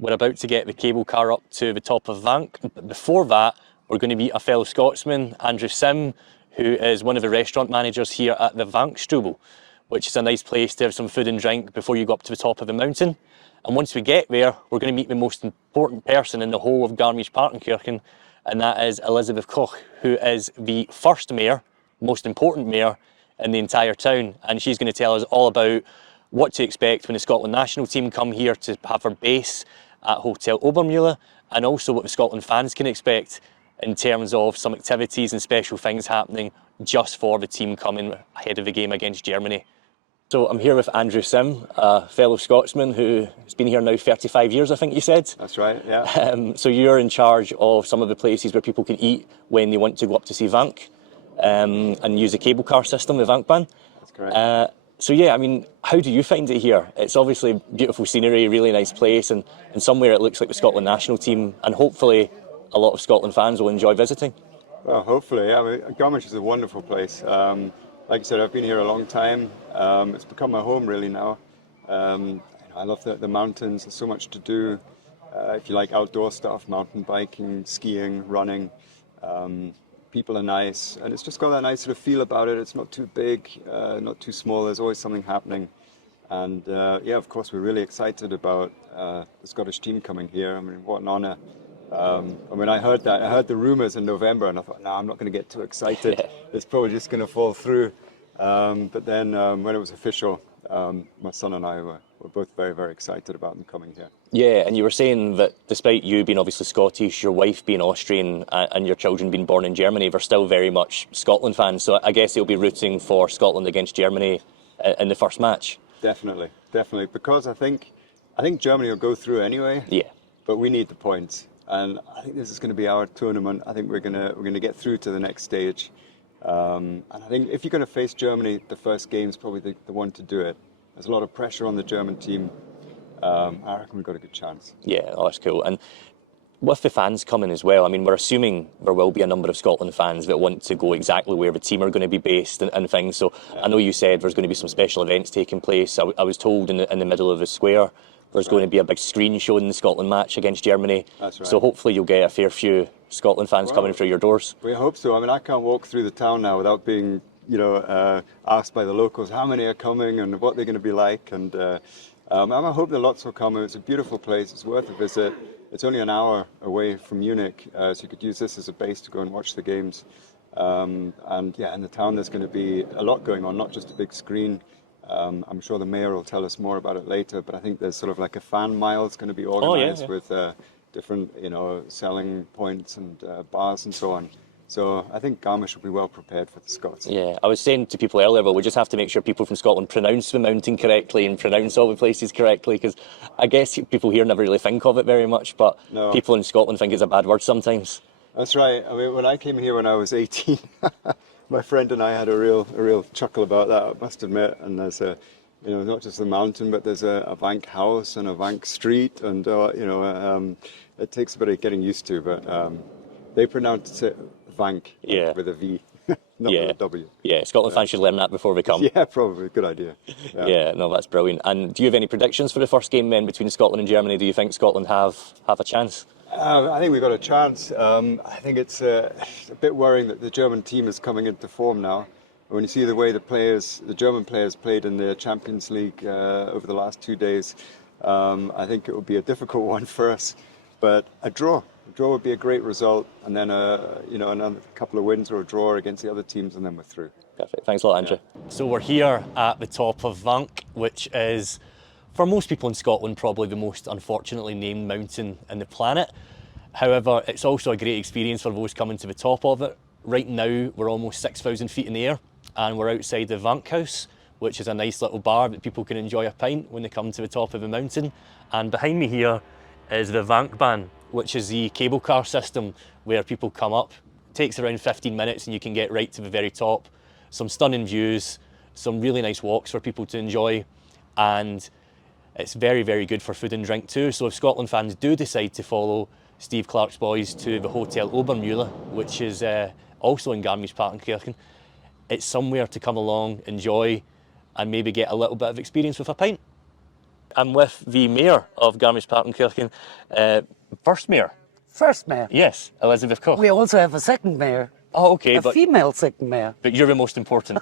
We're about to get the cable car up to the top of Wank. But before that, we're going to meet a fellow Scotsman, Andrew Sim, who is one of the restaurant managers here at the Wankstubel, which is a nice place to have some food and drink before you go up to the top of the mountain. And once we get there, we're going to meet the most important person in the whole of Garmisch-Partenkirchen, and that is Elizabeth Koch, who is the first mayor, most important mayor in the entire town. And she's going to tell us all about what to expect when the Scotland national team come here to have their base at Hotel Obermühle, and also what the Scotland fans can expect in terms of some activities and special things happening just for the team coming ahead of the game against Germany. So I'm here with Andrew Sim, a fellow Scotsman who has been here now 35 years, I think you said. That's right, yeah. So you're in charge of some of the places where people can eat when they want to go up to see Wank, and use the cable car system, the Wankbahn. That's correct. So yeah, I mean, how do you find it here? It's obviously beautiful scenery, really nice place, and somewhere it looks like the Scotland national team, and hopefully a lot of Scotland fans will enjoy visiting. Well, hopefully. I mean, Garmisch is a wonderful place. Like I said, I've been here a long time. It's become my home really now. I love the mountains. There's so much to do. If you like outdoor stuff, mountain biking, skiing, running. People are nice, and it's just got that nice sort of feel about it. It's not too big, not too small. There's always something happening. And yeah, of course, we're really excited about the Scottish team coming here. I mean, what an honour. When I heard that, I heard the rumours in November, and I thought, no, I'm not going to get too excited. It's probably just going to fall through. But then when it was official, my son and I were both very, very excited about them coming here. Yeah, and you were saying that despite you being obviously Scottish, your wife being Austrian, and your children being born in Germany, they're still very much Scotland fans. So I guess they'll be rooting for Scotland against Germany in the first match. Definitely, definitely. Because I think Germany will go through anyway. Yeah. But we need the points. And I think this is going to be our tournament. I think we're going to get through to the next stage. And I think if you're going to face Germany, the first game is probably the one to do it. There's a lot of pressure on the German team. I reckon we've got a good chance. Yeah, oh, that's cool. And with the fans coming as well, I mean, we're assuming there will be a number of Scotland fans that want to go exactly where the team are going to be based and things. So yeah. I know you said there's going to be some special events taking place. I was told in the middle of the square there's going to be a big screen showing the Scotland match against Germany. That's right. So hopefully you'll get a fair few Scotland fans coming through your doors. We hope so. I mean, I can't walk through the town now without being, asked by the locals how many are coming and what they're going to be like. And I hope that lots will come. It's a beautiful place. It's worth a visit. It's only an hour away from Munich, so you could use this as a base to go and watch the games. And yeah, in the town there's going to be a lot going on, not just a big screen. I'm sure the mayor will tell us more about it later, but I think there's sort of like a fan mile that's going to be organised with different, selling points and bars and so on. So I think Garmisch will be well prepared for the Scots. Yeah, I was saying to people earlier, well, we just have to make sure people from Scotland pronounce the mountain correctly and pronounce all the places correctly, because I guess people here never really think of it very much, but people in Scotland think it's a bad word sometimes. That's right. I mean, when I came here when I was 18, my friend and I had a real chuckle about that, I must admit. And there's not just the mountain, but there's a Wank house and a Wank street, and it takes a bit of getting used to, but they pronounce it Wank with a V, not with a W. Yeah, Scotland fans should learn that before they come. Yeah, probably. Good idea. Yeah, no, that's brilliant. And do you have any predictions for the first game then between Scotland and Germany? Do you think Scotland have a chance? I think we've got a chance. I think it's a bit worrying that the German team is coming into form now. When you see the way the German players played in the Champions League over the last 2 days, I think it will be a difficult one for us. But a draw would be a great result, and then another couple of wins or a draw against the other teams, and then we're through. Perfect. Thanks a lot, Andrew. Yeah. So we're here at the top of Wank, which is, for most people in Scotland, probably the most unfortunately named mountain on the planet. However, it's also a great experience for those coming to the top of it. Right now, we're almost 6,000 feet in the air, and we're outside the Wank House, which is a nice little bar that people can enjoy a pint when they come to the top of the mountain. And behind me here is the Wankbahn, which is the cable car system where people come up. It takes around 15 minutes and you can get right to the very top. Some stunning views, some really nice walks for people to enjoy, and it's very, very good for food and drink too. So if Scotland fans do decide to follow Steve Clarke's boys to the Hotel Obermühle, which is also in Garmisch-Partenkirchen, it's somewhere to come along, enjoy, and maybe get a little bit of experience with a pint. I'm with the Mayor of Garmisch-Partenkirchen, first Mayor. First mayor. Yes, Elizabeth Koch. We also have a second mayor, Oh, okay, a but female second mayor. you're the most important.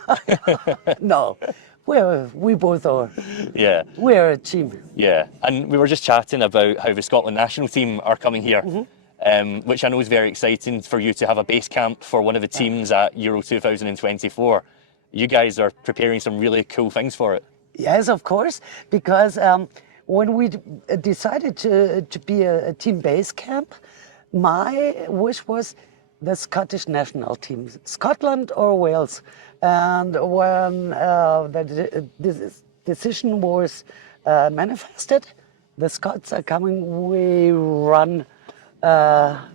No, we both are. Yeah, We're a team. yeah. And we were just chatting about how the Scotland national team are coming here, which I know is very exciting for you to have a base camp for one of the teams at Euro 2024. You guys are preparing some really cool things for it. Yes, of course, because when we decided to be a team base camp, my wish was the Scottish national team, Scotland or Wales. And when this decision was manifested, the Scots are coming, we run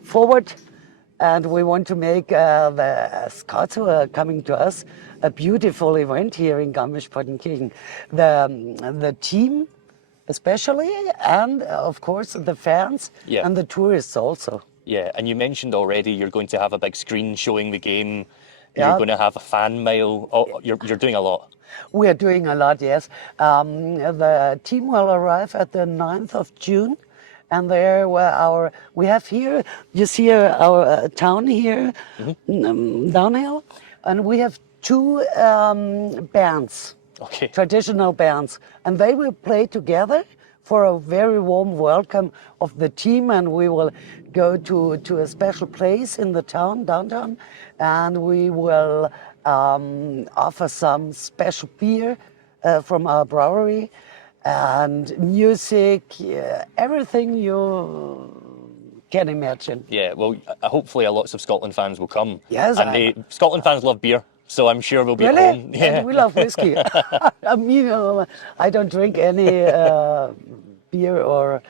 forward, and we want to make the Scots who are coming to us a beautiful event here in Garmisch-Partenkirchen. The team especially, and of course the fans and the tourists also. Yeah, and you mentioned already you're going to have a big screen showing the game. Yeah. You're going to have a fan mile. Oh, you're doing a lot. We are doing a lot, yes. The team will arrive at the 9th of June. And there we have here, you see our town here, downhill, and we have two bands, traditional bands, and they will play together for a very warm welcome of the team, and we will go to a special place in the town, downtown, and we will offer some special beer from our brewery, and music, everything you can imagine. Yeah, well, hopefully lots of Scotland fans will come. Yes. And Scotland fans love beer, so I'm sure we'll be Really? at home. Yeah. And we love whiskey. I mean, I don't drink any beer or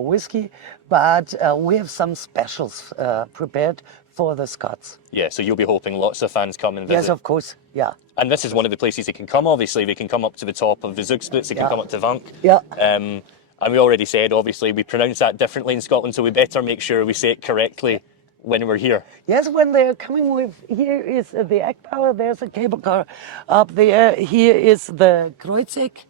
whiskey, but we have some specials prepared for the Scots. Yeah, so you'll be hoping lots of fans come and visit. Yes, of course, yeah. And this is one of the places they can come, obviously. They can come up to the top of the Zugspitze, they can come up to Wank. Yeah. And we already said, obviously, we pronounce that differently in Scotland, so we better make sure we say it correctly when we're here. Yes, when they're coming here is the Eckbauer, there's a cable car up there. Here is the Kreuzig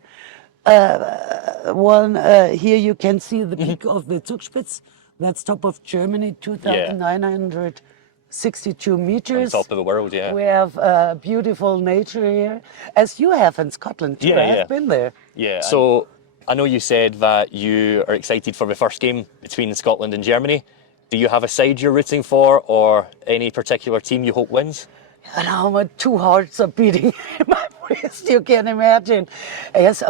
one. Here you can see the peak of the Zugspitze. That's top of Germany, 2,962 meters. On top of the world, yeah. We have beautiful nature here, as you have in Scotland too. I have been there. Yeah. So I know you said that you are excited for the first game between Scotland and Germany. Do you have a side you're rooting for, or any particular team you hope wins? And now my two hearts are beating in my breast, you can imagine. Yes,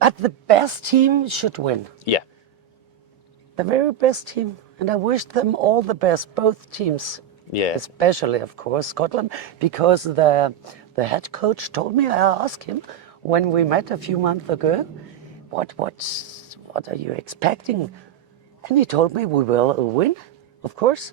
but the best team should win. Yeah. The very best team, and I wish them all the best, both teams. Yeah. Especially, of course, Scotland, because the head coach told me, I asked him when we met a few months ago, what are you expecting? And he told me we will win, of course.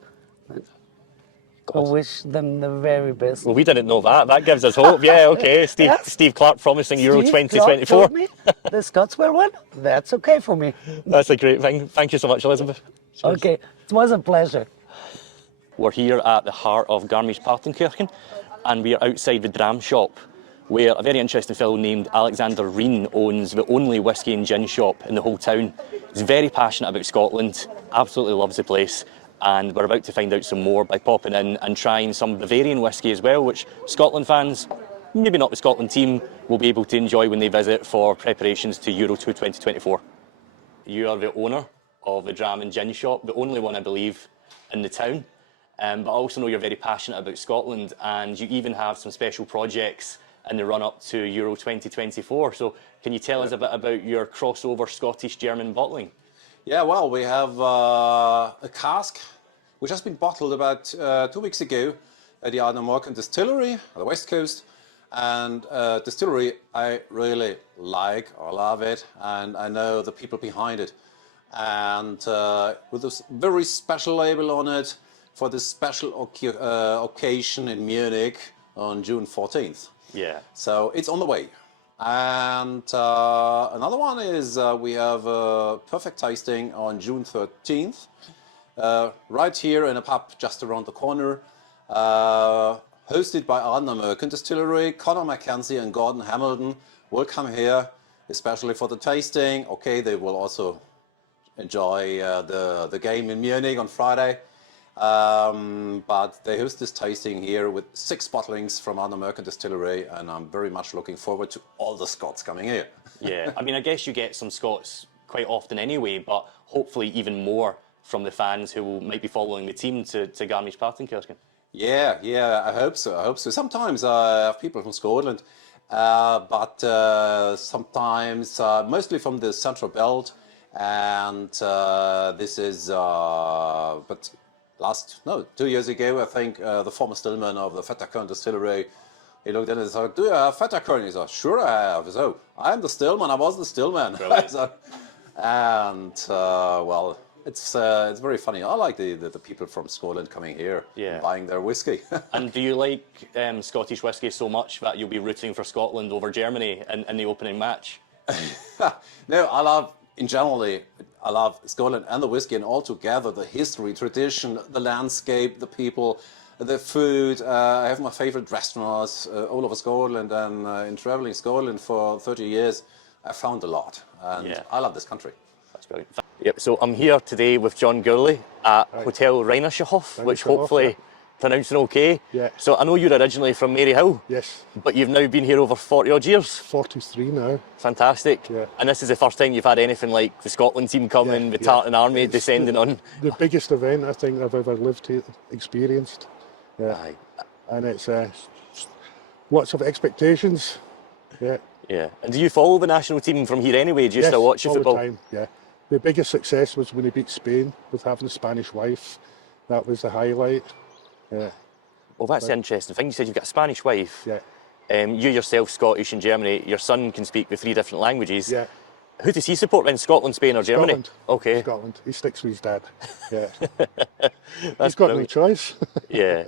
I wish them the very best. Well, we didn't know that. That gives us hope. Yeah, okay. Steve Clarke promising Euro 2024. Told me the Scots will win. That's okay for me. That's a great thing. Thank you so much, Elizabeth. Cheers. Okay, it was a pleasure. We're here at the heart of Garmisch-Partenkirchen, and we are outside the dram shop, where a very interesting fellow named Alexander Reen owns the only whiskey and gin shop in the whole town. He's very passionate about Scotland, absolutely loves the place, and we're about to find out some more by popping in and trying some Bavarian whiskey as well, which Scotland fans, maybe not the Scotland team, will be able to enjoy when they visit for preparations to Euro 2024. You are the owner of the dram and gin shop, the only one, I believe, in the town. But I also know you're very passionate about Scotland, and you even have some special projects in the run-up to Euro 2024. So can you tell us a bit about your crossover Scottish-German bottling? Yeah, well, we have a cask which has been bottled about 2 weeks ago at the Ardnamurchan distillery on the west coast. And distillery I really like, I love it, and I know the people behind it. And with this very special label on it for this special occasion in Munich on June 14th. Yeah. So it's on the way. And another one is we have a perfect tasting on June 13th, right here in a pub just around the corner, hosted by Ardnamurchan Distillery. Conor McKenzie and Gordon Hamilton will come here especially for the tasting. Okay, they will also enjoy the game in Munich on Friday. But they host this tasting here with 6 bottlings from our American distillery, and I'm very much looking forward to all the Scots coming here. Yeah, I mean, I guess you get some Scots quite often anyway, but hopefully even more from the fans who might be following the team to Garmisch-Partenkirchen. Yeah, I hope so. I hope so. Sometimes I have people from Scotland, but sometimes mostly from the Central Belt, and this is but 2 years ago, I think the former stillman of the Vetterkorn distillery, he looked at it and said, "Do you have Vetterkorn?" He said, "Sure I have." So I'm the stillman. I was the stillman. So, and well, it's very funny. I like the people from Scotland coming here, Yeah. buying their whiskey. And do you like Scottish whisky so much that you'll be rooting for Scotland over Germany in the opening match? No, I love Scotland and the whiskey, and all together the history, tradition, the landscape, the people, the food. I have my favorite restaurants all over Scotland, and in traveling Scotland for 30 years, I found a lot, and Yeah. I love this country. That's brilliant. Yep, so I'm here today with John Gourley at Hotel Reinershof, which hopefully pronouncing okay. Yeah. So I know you're originally from Maryhill. Yes, But you've now been here over 40 odd years. 43 now. Fantastic. Yeah. And this is the first time you've had anything like the Scotland team coming, the Tartan Army It's descending on. The biggest event I think I've ever lived here, experienced. Yeah. Aye. And it's lots of expectations. Yeah. Yeah. And do you follow the national team from here anyway? Do you still watch your all football? the time. Yeah. The biggest success was when he beat Spain with having a Spanish wife. That was the highlight. Yeah. Well, that's the interesting thing. You said you've got a Spanish wife. Yeah. You yourself Scottish in Germany. Your son can speak the 3 different languages. Yeah. Who does he support then? Scotland, Spain or Germany? Scotland. Okay. Scotland. He sticks with his dad. Yeah. That's He's got no brilliant. choice. Yeah.